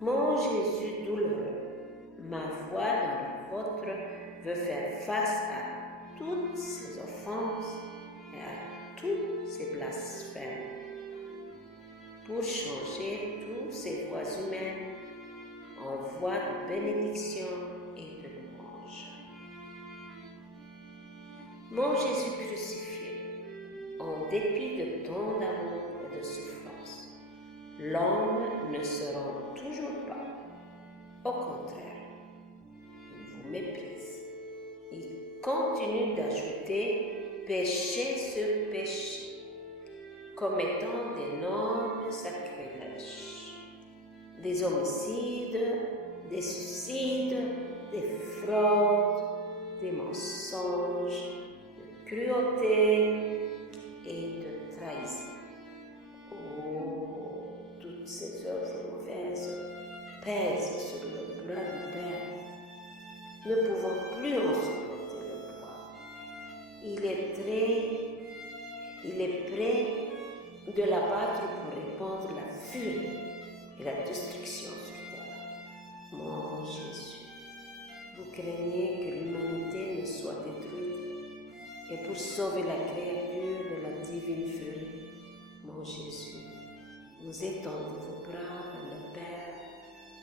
Mon Jésus douloureux, ma voix dans la vôtre veut faire face à toutes ces offenses et à tous ces blasphèmes, pour changer toutes ces voix humaines en voix de bénédiction et de louange. Mon Jésus crucifié, en dépit de tant d'amour et de souffrance, l'homme ne se rend toujours pas. Au contraire, il vous méprise. Il continue d'ajouter péché sur péché, commettant d'énormes sacrilèges, des homicides, des suicides, des fraudes, des mensonges, de cruauté et de trahison. Oh, toutes ces œuvres mauvaises pèsent sur le cœur du Père, ne pouvant plus en supporter le poids. Il est prêt de l'abattre pour répandre la furie et la destruction sur terre. Mon Jésus, vous craignez que l'humanité ne soit détruite, et pour sauver la créature de la divine furie, mon Jésus, vous étendez vos bras vers le Père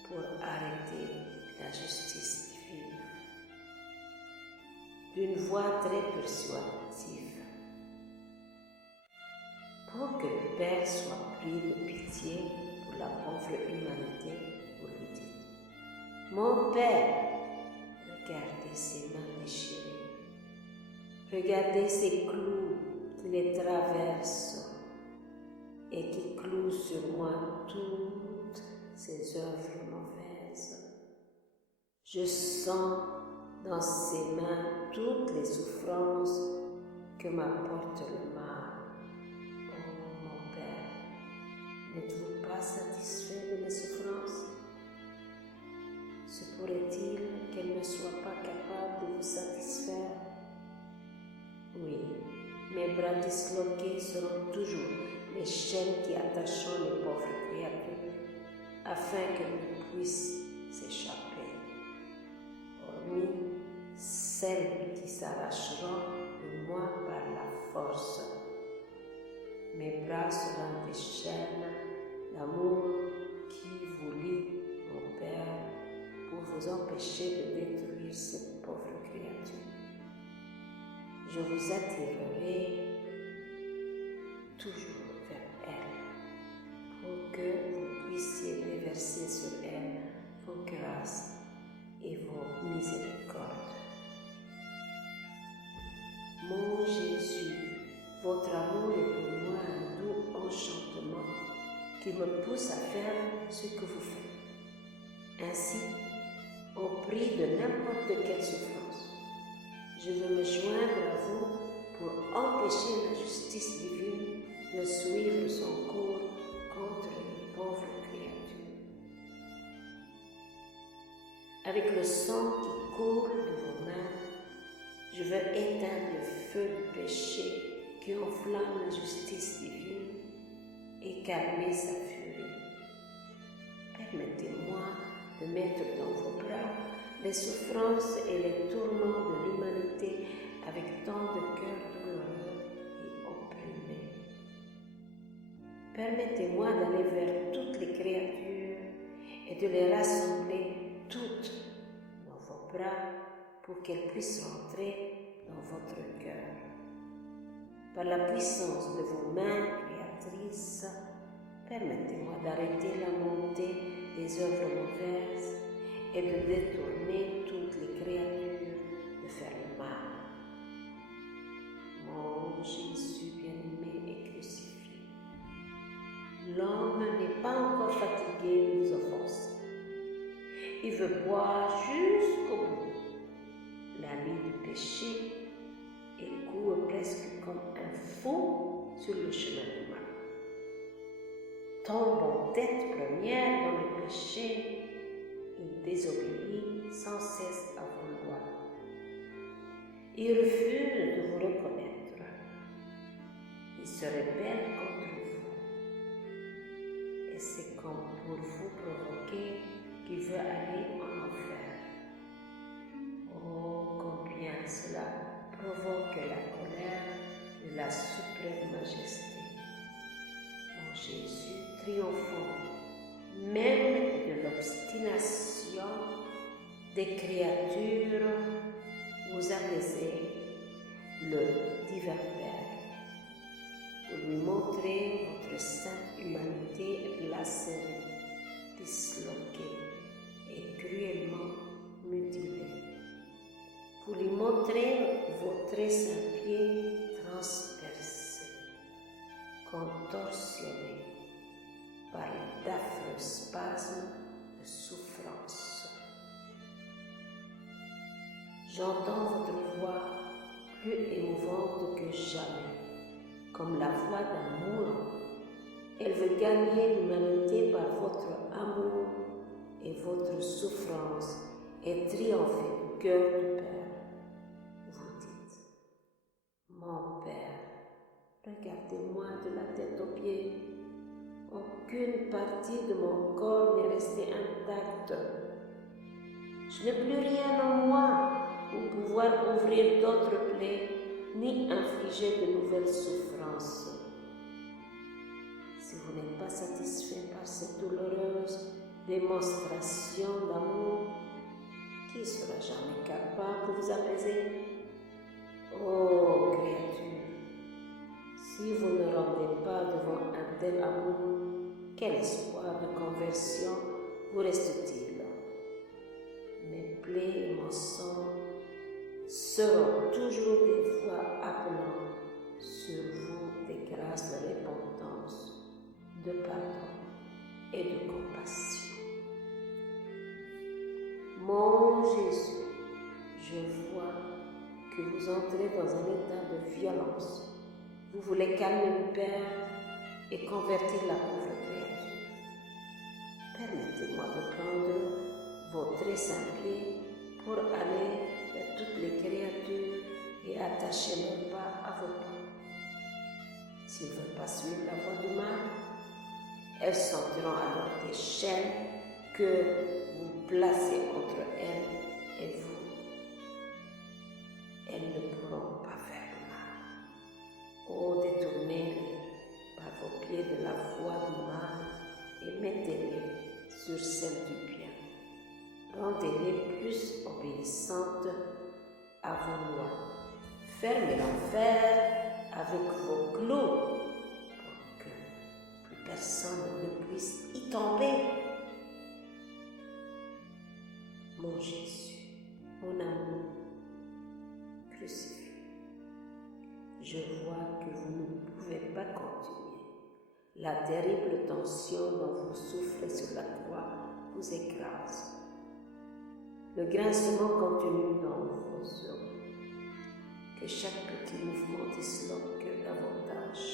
pour arrêter la justice divine. D'une voix très persuasive, pour que le Père soit pris de pitié pour la pauvre humanité, vous lui dites: Mon Père, regardez ses mains déchirées, regardez ces clous qui les traversent et qui clouent sur moi toutes ces œuvres mauvaises. Je sens dans ses mains toutes les souffrances que m'apporte le mal. Oh mon Père, n'êtes-vous pas satisfait de mes souffrances? Se pourrait-il qu'elles ne soient pas capables de vous satisfaire? Oui, mes bras disloqués seront toujours les chaînes qui attachent les pauvres créatures, afin qu'elles ne puissent s'échapper. Hormis celles qui s'arracheront de moi par la force. Mes bras seront des chaînes d'amour qui vous lient, mon Père, pour vous empêcher de détruire ces pauvres créatures. Je vous attirerai toujours vers elle, pour que vous puissiez déverser sur elle vos grâces et vos miséricordes. Mon Jésus, votre amour est pour moi un doux enchantement qui me pousse à faire ce que vous faites. Ainsi, au prix de n'importe quelle souffrance, je veux me joindre à vous pour empêcher la justice divine de suivre son cours contre les pauvres créatures. Avec le sang qui coule de vos mains, je veux éteindre le feu du péché qui enflamme la justice divine et calmer sa furie. Permettez-moi de mettre dans vos bras les souffrances et les tourments de l'humanité avec tant de cœurs douloureux et opprimés. Permettez-moi d'aller vers toutes les créatures et de les rassembler toutes dans vos bras pour qu'elles puissent rentrer dans votre cœur. Par la puissance de vos mains créatrices, permettez-moi d'arrêter la montée des œuvres mauvaises et de détourner toutes les créatures de faire le mal. Mon Jésus bien-aimé et crucifié, l'homme n'est pas encore fatigué de vous offenser. Il veut boire jusqu'au bout la nuit du péché et court presque comme un fou sur le chemin du mal. Tombant tête première dans le péché, il désobéit sans cesse à vos lois. Il refuse de vous reconnaître. Il se rebelle contre vous. Et c'est comme pour vous provoquer veut aller en enfer. Oh, combien cela provoque la colère de la suprême majesté. Mon Jésus triomphant, même de l'obstination des créatures, vous apaisez le divin Père. Vous lui montrez votre sainte humanité glacée, disloquée et cruellement mutilée. Vous lui montrez vos très saints pieds transpercés, contorsionnés par d'affreux spasmes de souffrance. J'entends votre voix plus émouvante que jamais, comme la voix d'un mourant. Elle veut gagner l'humanité par votre amour et votre souffrance et triompher du cœur du Père. Vous dites, mon Père, regardez-moi de la tête aux pieds. Aucune partie de mon corps n'est restée intacte. Je n'ai plus rien en moi pour pouvoir ouvrir d'autres plaies ni infliger de nouvelles souffrances. Si vous n'êtes pas satisfait par cette douloureuse démonstration d'amour, qui sera jamais capable de vous apaiser? Oh, créature, si vous ne rendez pas devant un tel amour, quel espoir de conversion vous reste-t-il? Mes plaies et mon sang seront toujours des voix appelant sur vous des grâces de repentance, de pardon et de compassion. Mon Jésus, je vois que vous entrez dans un état de violence. Vous voulez calmer le Père et convertir la pauvre créature. Permettez-moi de prendre vos très saints pieds pour aller vers toutes les créatures et attacher leurs pas à vos pas. S'ils ne veulent pas suivre la voie du mal, elles sentiront alors des chaînes que vous placez entre elles et vous. Elles ne pourront pas faire le mal. Oh, détournez-les par vos pieds de la voie du mal et mettez-les sur celle du bien. Rendez-les plus obéissantes à vos lois. Fermez l'enfer avec vos clous pour que plus personne ne puisse y tomber. Mon Jésus, mon amour crucifié, je vois que vous ne pouvez pas continuer. La terrible tension dont vous souffrez sur la croix vous écrase. Le grincement continue dans vos os. Que chaque petit mouvement disloque davantage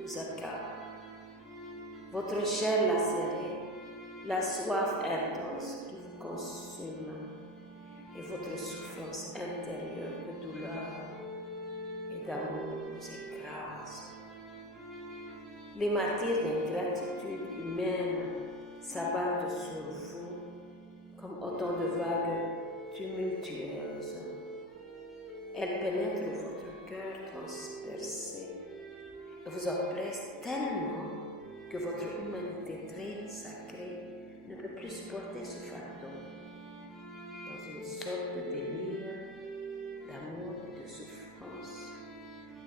vous accable. Votre chair lacérée, la soif intense qui vous consume et votre souffrance intérieure de douleur et d'amour vous écrase. Les martyrs d'ingratitude humaine s'abattent sur vous comme autant de vagues tumultueuses. Elles pénètrent votre cœur transpercé et vous oppressent tellement que votre humanité très sacrée ne peut plus supporter ce fardeau. Dans une sorte de délire d'amour et de souffrance,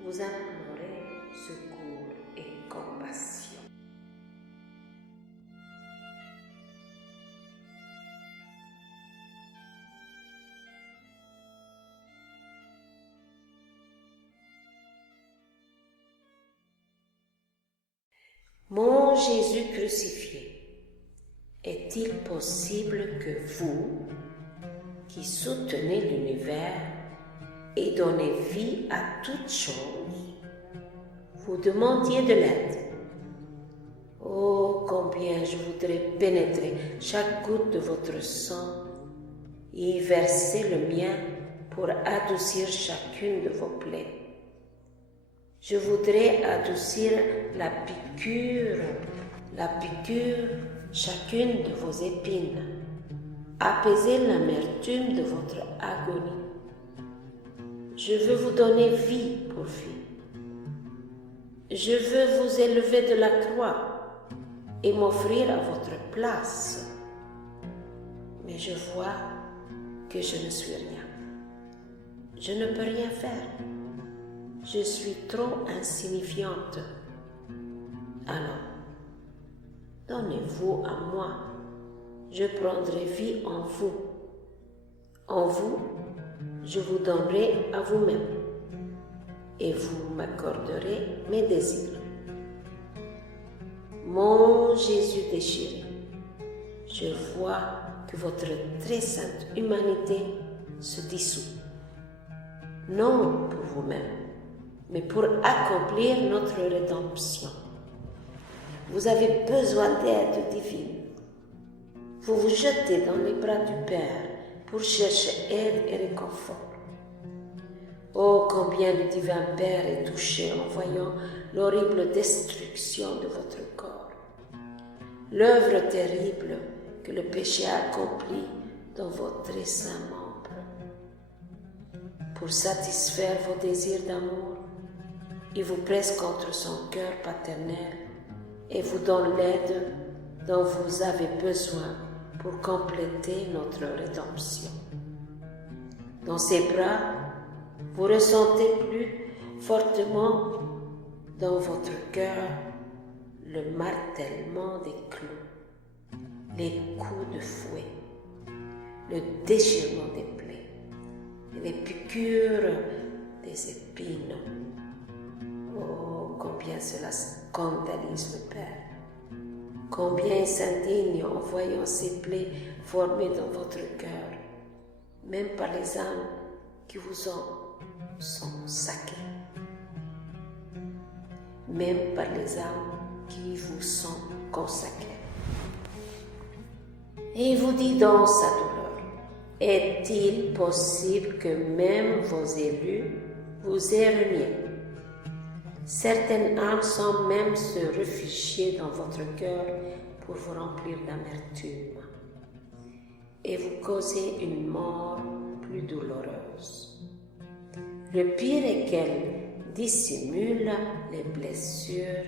vous implorez secours et compassion. Mon Jésus crucifié, est-il possible que vous, qui soutenez l'univers et donnez vie à toutes choses, vous demandiez de l'aide? Oh, combien je voudrais pénétrer chaque goutte de votre sang et y verser le mien pour adoucir chacune de vos plaies. Je voudrais adoucir la piqûre chacune de vos épines. apaiser l'amertume de votre agonie. Je veux vous donner vie pour vie. Je veux vous élever de la croix et m'offrir à votre place. Mais je vois que je ne suis rien. Je ne peux rien faire. Je suis trop insignifiante. Alors, donnez-vous à moi. Je prendrai vie en vous. En vous, je vous donnerai à vous-même. Et vous m'accorderez mes désirs. Mon Jésus déchiré, je vois que votre très sainte humanité se dissout. Non pour vous-même, mais pour accomplir notre rédemption. Vous avez besoin d'aide divine. Vous vous jetez dans les bras du Père pour chercher aide et réconfort. Oh, combien le divin Père est touché en voyant l'horrible destruction de votre corps, l'œuvre terrible que le péché a accomplie dans vos très saints membres. Pour satisfaire vos désirs d'amour, il vous presse contre son cœur paternel et vous donne l'aide dont vous avez besoin pour compléter notre rédemption. Dans ses bras, vous ressentez plus fortement dans votre cœur le martèlement des clous, les coups de fouet, le déchirement des plaies et les piqûres des épines. Oh, combien cela scandalise le Père! Combien il s'indigne en voyant ces plaies formées dans votre cœur, même par les âmes qui vous en sont sacrées, même par les âmes qui vous sont consacrées. Et il vous dit dans sa douleur, est-il possible que même vos élus vous aient renié? Certaines âmes semblent même se réfugier dans votre cœur pour vous remplir d'amertume et vous causer une mort plus douloureuse. Le pire est qu'elles dissimulent les blessures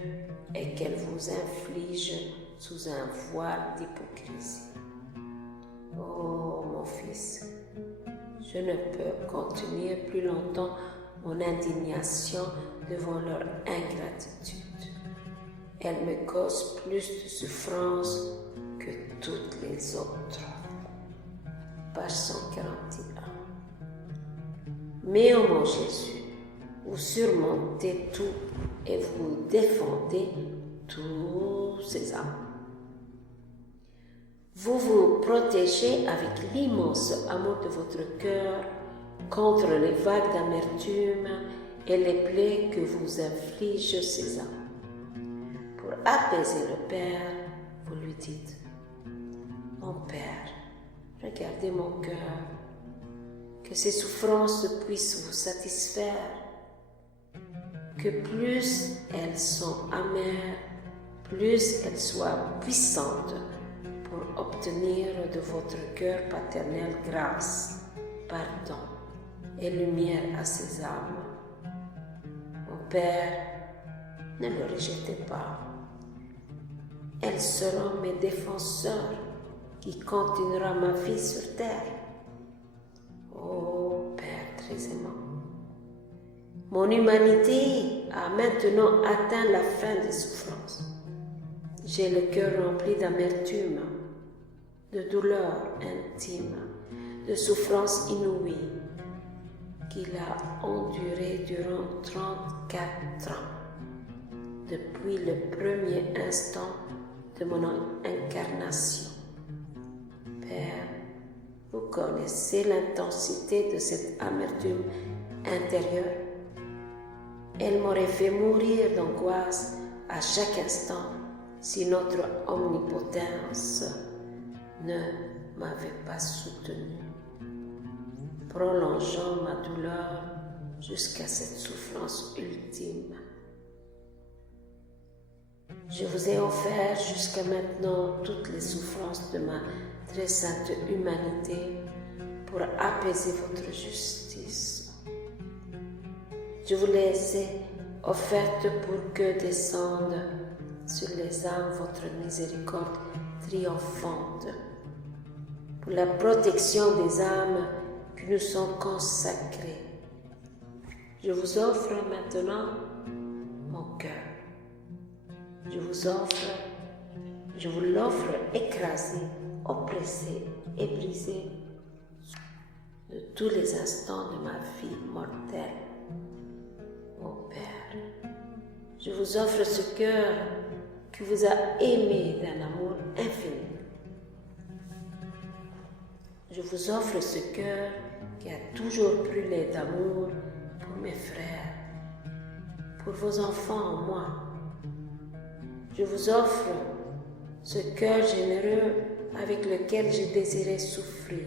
et qu'elles vous infligent sous un voile d'hypocrisie. Oh, mon fils, je ne peux contenir plus longtemps mon indignation devant leur ingratitude. Elle me cause plus de souffrance que toutes les autres. Page 141. Mais ô mon Jésus, vous surmontez tout et vous défendez tous ces âmes. Vous vous protégez avec l'immense amour de votre cœur contre les vagues d'amertume et les plaies que vous infligent ces âmes. Pour apaiser le Père, vous lui dites, « Mon Père, regardez mon cœur, que ces souffrances puissent vous satisfaire, que plus elles sont amères, plus elles soient puissantes pour obtenir de votre cœur paternel grâce, pardon et lumière à ces âmes. Mon Père, ne le rejetez pas. Elles seront mes défenseurs qui continuera ma vie sur terre. Ô Père très aimant, mon humanité a maintenant atteint la fin des souffrances. J'ai le cœur rempli d'amertume, de douleur intime, de souffrances inouïes qu'il a endurées durant 34 ans, depuis le premier instant de mon incarnation. Père, vous connaissez l'intensité de cette amertume intérieure. Elle m'aurait fait mourir d'angoisse à chaque instant si notre omnipotence ne m'avait pas soutenu, prolongeant ma douleur jusqu'à cette souffrance ultime. Je vous ai offert jusqu'à maintenant toutes les souffrances de ma très sainte humanité pour apaiser votre justice. Je vous les ai offertes pour que descende sur les âmes votre miséricorde triomphante, pour la protection des âmes qui nous sont consacrées. Je vous offre maintenant mon cœur. Je vous l'offre écrasé, oppressé et brisé de tous les instants de ma vie mortelle. Ô Père, je vous offre ce cœur qui vous a aimé d'un amour infini. Je vous offre ce cœur qui a toujours brûlé d'amour pour mes frères, pour vos enfants en moi. Je vous offre ce cœur généreux avec lequel j'ai désiré souffrir